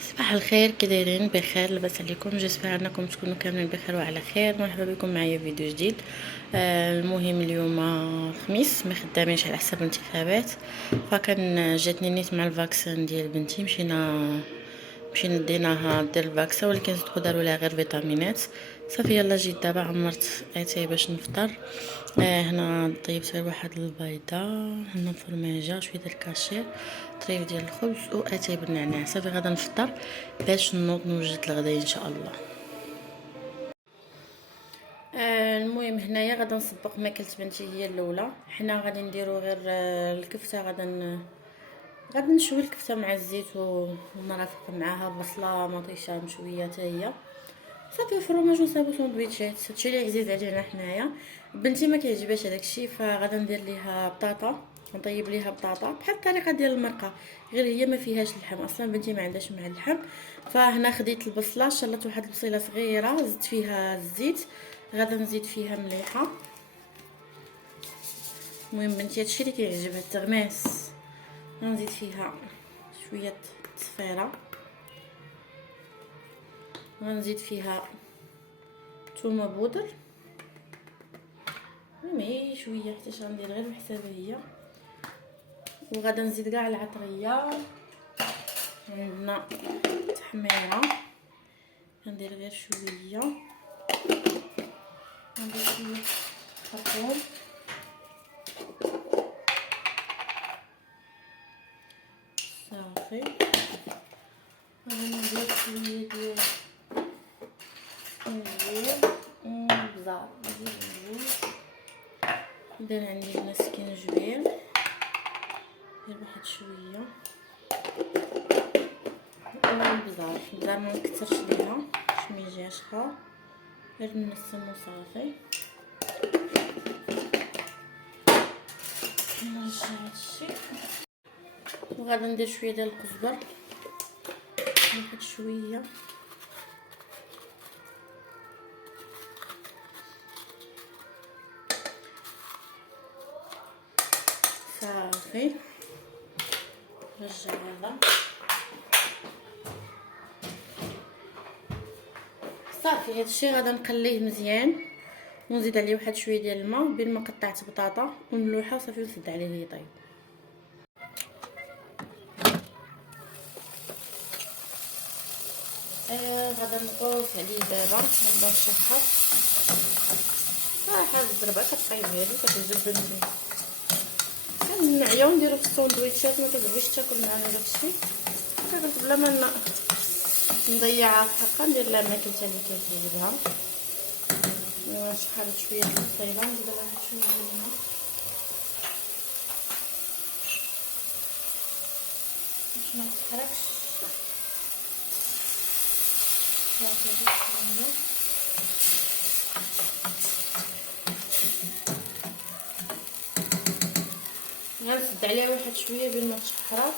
صباح الخير، كي دايرين؟ بخير؟ لاباس عليكم؟ جيسبر انكم تكونوا كاملين بخير وعلى خير. مرحبا بكم معايا فيديو جديد. المهم اليوم خميس، ما خدامينش على حساب الانتخابات، فكان جاتني نيت مع الفاكسين ديال بنتي. مشينا ديناها دير الفاكسه، ولكن صدقوا داروا لها غير فيتامينات. صافي يلا جيت دابا عمرت اتاي باش نفطر. هنا طيبت غير واحد البيضه، هنا فرماجه، شويه ديال الكاشير، طريف ديال الخبز واتاي بالنعناع. صافي غادا نفطر باش نوض نوجد الغداء ان شاء الله. المهم هنايا غادا نسبق ماكلة بنتي هي الاولى. حنا غادي نديرو غير الكفته. غادي نشوي الكفته مع الزيت ونرافق معاها بصله مطيشه مشويه حتى هي. صافي فرماج وصابو سندويتشات، هادشي اللي عزيز علينا حنايا. بنتي ما كيعجبهاش هذاك الشيء، فغادا ندير ليها بطاطا، نطيب ليها بطاطا بحال الطريقه ديال المرقه، غير هي ما فيهاش اللحم اصلا. بنتي ما عندهاش مع اللحم. فهنا خديت البصله، شلت واحد البصيله صغيره، زدت فيها الزيت، غادا نزيد فيها مليحه. المهم بنتي هادشي اللي كيعجبها التغماس. غنزيد فيها شويه تصفيره، غنزيد فيها ثومه بودر، المهم شويه حتى غندير غير بحسابها هي. وغادا نزيد كاع العطريه، عندنا تحميره، غندير غير شويه، غندير شويه خرطوم، صافي. غادي ندير شويه ديال السكينجبير وبزار، ندير جوج، ندير عندي هنا سكينجبير، ندير واحد شويه والبزار. البزار ما نكثرش ليها باش ما يجيهاش خا، غير نسم وصافي. نرجع هادشي وغادي ندير شويه ديال الكزبر، واحد شويه، صافي. نرجع هذا صافي. هادشي غادا نقليه مزيان ونزيد عليه واحد شويه ديال الماء بين ما قطعت بطاطا وملوحه وصافي، ونسد عليه يطيب. غادا نقص عليه دابا، نبدا نشحر. صراحه الزربه كطيب هادي كتعجب بنتي، كنعياو نديرو في السندويتشات، ما كتبغيش تاكل معنا داكشي، كقلت بلا ما نضيعها في حقها ندير لها ماكلتها اللي كتعجبها. شحرت شويه د البصيله، نزيد لها واحد شويه ديال الماء باش ما تحرقش. صافي شويه غنسد عليها واحد شويه بين ما تشحرات.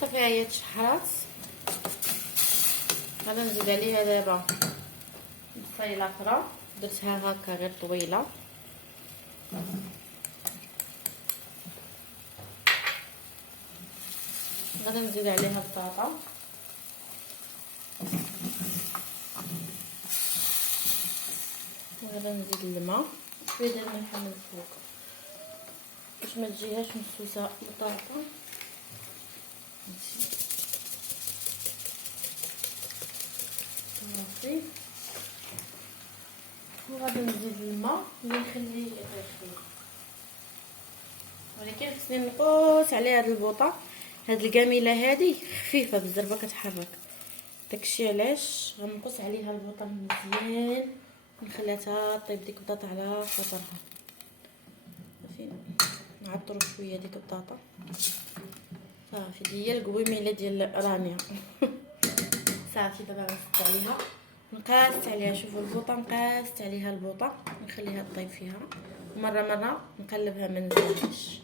صافي هي تشحرات. غادا نزيد عليها دابا بصيله اخرى، درتها هكا غير طويله. غادا نزيد عليها بطاطا، وغادا نزيد الماء، شويه ديال الملح من الفوق باش ما تجيهاش مسوسه البطاطا. صافي. وغادي نزيد الماء اللي نخليه يغلي، ولكن خصني نقص عليها هاد البوطه. هاد الكاميله هادي خفيفه بزاف كتحرك، داكشي علاش غنقص عليها البوطه مزيان ونخليها حتى طيب ديك البطاطا على خاطرها. صافي نعطرو شويه ديك البطاطا. صافي هي القويميله ديال رانيا. صافي دابا غنسد عليها، نقاست عليها. شوفوا البوطه نقاست عليها البوطه، نخليها طيب فيها مره نقلبها ما نزيدش.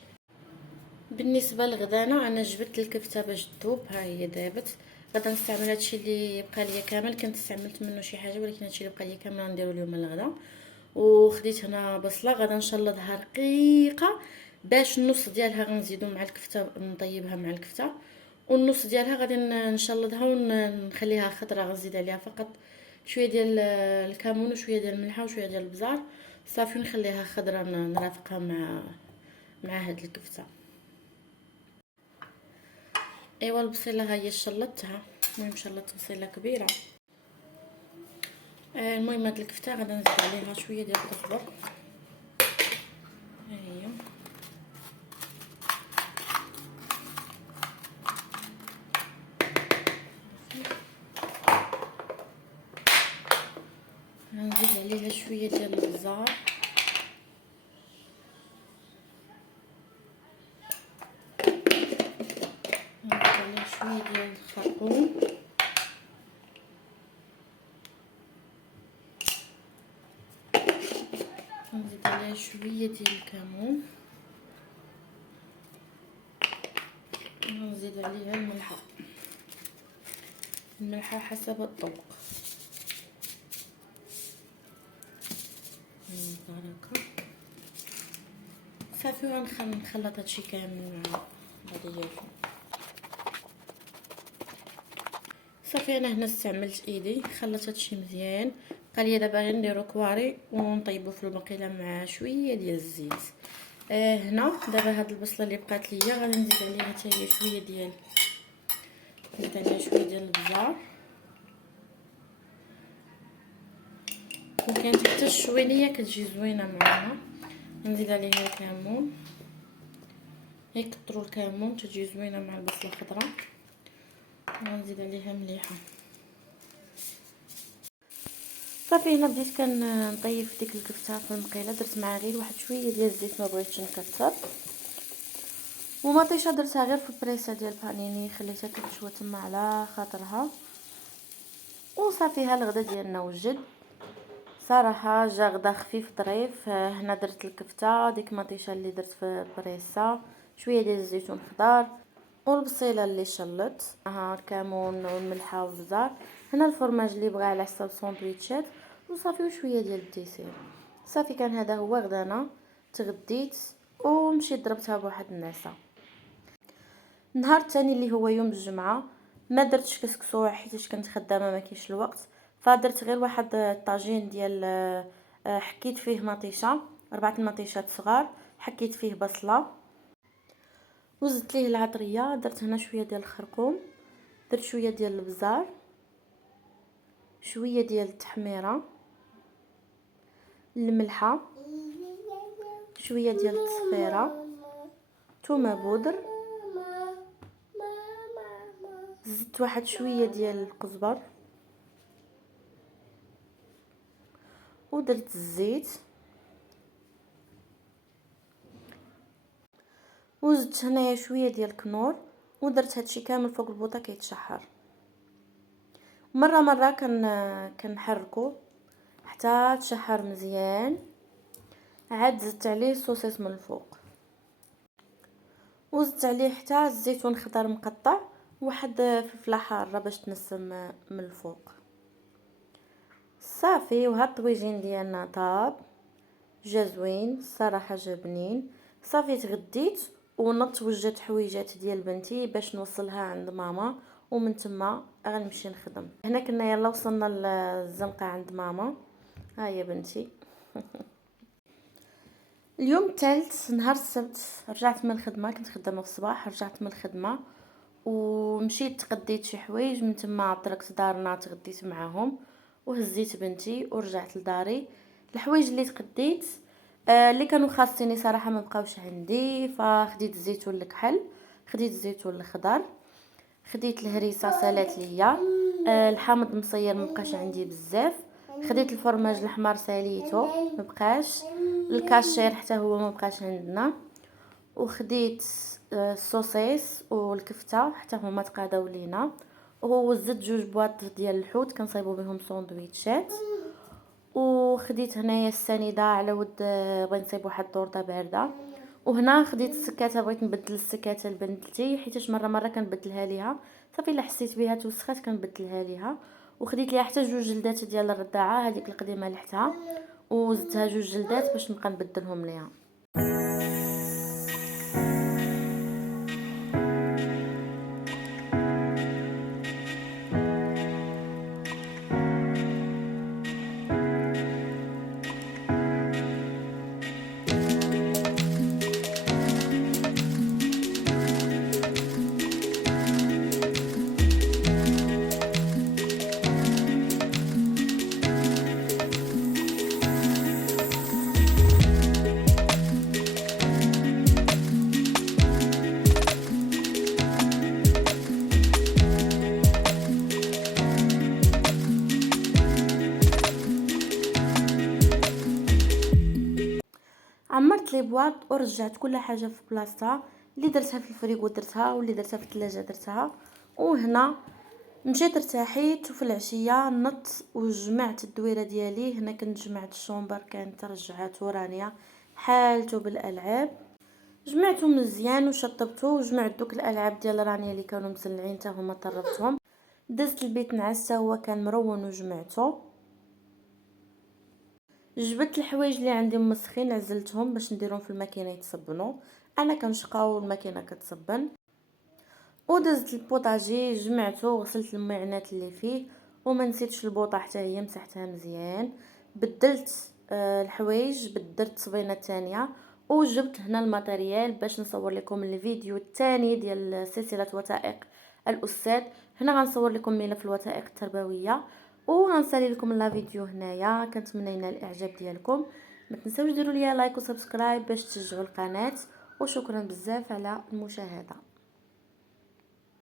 بالنسبه للغدانا انا جبت الكفته باش تذوب، ها هي دابت. غادا نستعمل هادشي اللي بقى ليا كامل، كنت استعملت منه شي حاجه ولكن هادشي اللي بقى ليا كامل غنديرو اليوم الغدا. وخديت هنا بصله غادا نشلضها رقيقه باش النص ديالها غنزيدو مع الكفته، نطيبها مع الكفته. والنص ديالها غادي نشلضها ونخليها خضره. غنزيد عليها فقط شويه ديال الكمون وشويه ديال الملحه وشويه ديال البزار صافي، نخليها خضره نرافقها مع هاد الكفته. ايوا البصيله ها هي شلطتها، المهم شلطت بصيله كبيره. المهم هاد الكفته غادي نزيد عليها شويه ديال القزبر. ها هي غنزيد عليها شويه ديال البزار، نزيد عليها شويه ديال الخرقوم، نزيد عليها شويه ديال الكمون، نزيد عليها الملحه حسب الذوق. هكا صافي، ونخلط هادشي كامل مع بعضياتو. صافي انا هنا استعملت ايدي خلطت هادشي مزيان. بقى لي دابا غير نديرو كواري ونطيبو في المقيله مع شويه ديال الزيت. هنا دابا هاد البصله اللي بقات ليا غادي نزيد عليها حتى هي شويه ديال البزار، وكانت حتى الشوينيه كتجي زوينه معاها. نزيد عليها الكمون، يكثروا الكمون تجي زوينه مع البصله الخضراء، ونزيد عليها مليحه. صافي هنا بديت كنطيب ديك الكفته في المقيله، درت معها غير واحد شويه ديال الزيت، ما بغيتش نكثر. ومطيشه درتها غير في البريسه ديال بانيني، خليتها كتشوى تما على خاطرها. وصافي ها الغدا ديالنا وجد صراحه، جا غدا خفيف ظريف. هنا درت الكفته، ديك مطيشه اللي درت في البريسه، شويه ديال الزيتون خضار والبصيله اللي شلت، ها الكمون والملحه والبزار. هنا الفرماج اللي بغى على حساب الساندويتشات، وصافي وشويه ديال الديسير. صافي كان هذا هو غدانا. تغديت ومشيت ضربتها بواحد النعسه. النهار الثاني اللي هو يوم الجمعه ما درتش كسكسو حيت كنت خدامه ما كاينش الوقت، فدرت غير واحد الطاجين ديال حكيت فيه مطيشه، 4 مطيشات صغار، حكيت فيه بصله وزدت ليه العطريه. درت هنا شويه ديال الخرقوم، درت شويه ديال البزار، شويه ديال التحميره، الملحه، شويه ديال التصفيره، ثومه بودر، زدت واحد شويه ديال القزبر، ودرت الزيت، وزدت هنايا شويه ديال الكنور، ودرت هادشي كامل فوق البوطه كيتشحر. مره كنحركو حتى تشحر مزيان. عاد زدت عليه الصوصيص من الفوق، وزدت عليه حتى الزيتون خضر مقطع، وواحد فلفله حاره باش تنسم من الفوق. صافي وهاد الطويجين ديالنا طاب، جا زوين الصراحه، جا بنين. صافي تغديت ونضت وجدت حويجات ديال بنتي باش نوصلها عند ماما، ومن تما غنمشي نخدم. هنا كنا يلا وصلنا للزنقه عند ماما. ها هي بنتي. اليوم الثالث نهار السبت رجعت من الخدمه، كنت خدامه في الصباح، رجعت من الخدمه ومشيت تغديت شي حوايج، من تما تركت دارنا تغديت معاهم وهزيت بنتي ورجعت لداري. الحوايج اللي تغديت اللي كانوا خاصيني صراحه ما بقاوش عندي، فخديت الزيتون الكحل، خديت الزيتون الخضر، خديت الهريسه سالات ليا، الحامض مصير ما بقاش عندي بزاف، خديت الفرماج الاحمر ساليته ما بقاش، الكاشير حتى هو ما بقاش عندنا، وخديت السوسيس والكفته حتى هما تقاداو لينا، وزدت 2 بواط ديال الحوت كنصايبوا بهم ساندويتشات، وخديت هنايا السنيده على ود بغيت نصايب واحد الطورطه بارده. وهنا خديت السكاته، بغيت نبدل السكاته لبنتي حيتاش مره كنبدلها ليها، صافي الا حسيت بها توسخات كنبدلها ليها. وخديت ليها حتى 2 جلدات ديال الرضاعه، هذيك القديمه لحتها وزدتها 2 جلدات باش نبقى نبدلهم ليها. بواط ورجعت كل حاجه في بلاصتها. اللي درتها في الفريغو درتها، واللي درتها في الثلاجه درتها. وهنا مشيت ارتاحيت، وفي العشيه نط وجمعت الدويره ديالي. هنا كنت جمعت الشومبر كانت رجعات ورانيه حالته بالالعاب. جمعته مزيان وشطبته وجمعت دوك الالعاب ديال رانيا اللي كانوا مزلعين حتى هما طربتهم. دزت البيت نعس هو كان مرون وجمعته. جبت الحوايج اللي عندي مسخين عزلتهم باش نديرهم في الماكينه يتصبنوا. انا كنشقاو الماكينه كتصبن. ودزت البوطاجي جمعته وغسلت المعينات اللي فيه. وما نسيتش البوطه حتى هي مسحتها مزيان. بدلت الحوايج، بدلت صبينه تانية. وجبت هنا الماتيريال باش نصور لكم الفيديو الثاني ديال سلسله وثائق الاستاذ. هنا غنصور لكم ملف الوثائق التربويه، وغنسالي لكم لا فيديو هنايا. كنتمنى ينال الاعجاب ديالكم. ما تنساوش ديروا لي لايك وسبسكرايب باش تشجعوا القناه. وشكرا بزاف على المشاهده.